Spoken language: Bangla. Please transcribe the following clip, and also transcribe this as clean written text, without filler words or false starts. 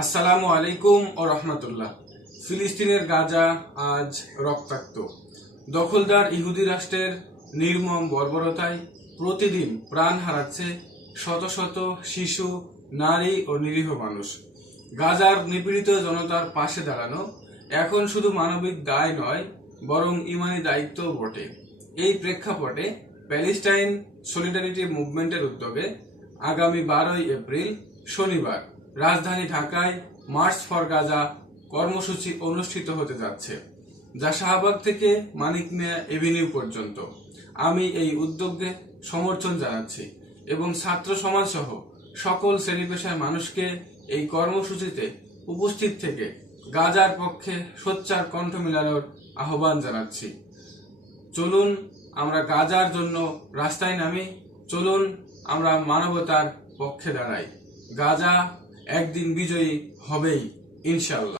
আসসালামু আলাইকুম ও রহমতুল্লাহ। ফিলিস্তিনের গাজা আজ রক্তাক্ত। দখলদার ইহুদি রাষ্ট্রের নির্মম বর্বরতায় প্রতিদিন প্রাণ হারাচ্ছে শত শত শিশু, নারী ও নিরীহ মানুষ। গাজার নিপীড়িত জনতার পাশে দাঁড়ানো এখন শুধু মানবিক দায় নয়, বরং ইমানি দায়িত্বও বটে। এই প্রেক্ষাপটে প্যালেস্টাইন সলিডারিটি মুভমেন্টের উদ্যোগে আগামী 12ই এপ্রিল শনিবার রাজধানী ঢাকায় মার্চ ফর গাজা কর্মসূচি অনুষ্ঠিত হতে যাচ্ছে, যা শাহবাগ থেকে মানিক মিয়া এভিনিউ পর্যন্ত। আমি এই উদ্যোগে সমর্থন জানাচ্ছি এবং ছাত্র সমাজ সহ সকল শ্রেণী পেশার মানুষকে এই কর্মসূচিতে উপস্থিত থেকে গাজার পক্ষে সোচ্চার কণ্ঠ মেলানোর আহ্বান জানাচ্ছি। চলুন আমরা গাজার জন্য রাস্তায় নামি, চলুন আমরা মানবতার পক্ষে দাঁড়াই। গাজা একদিন বিজয়ী হবেই, ইনশাআল্লাহ।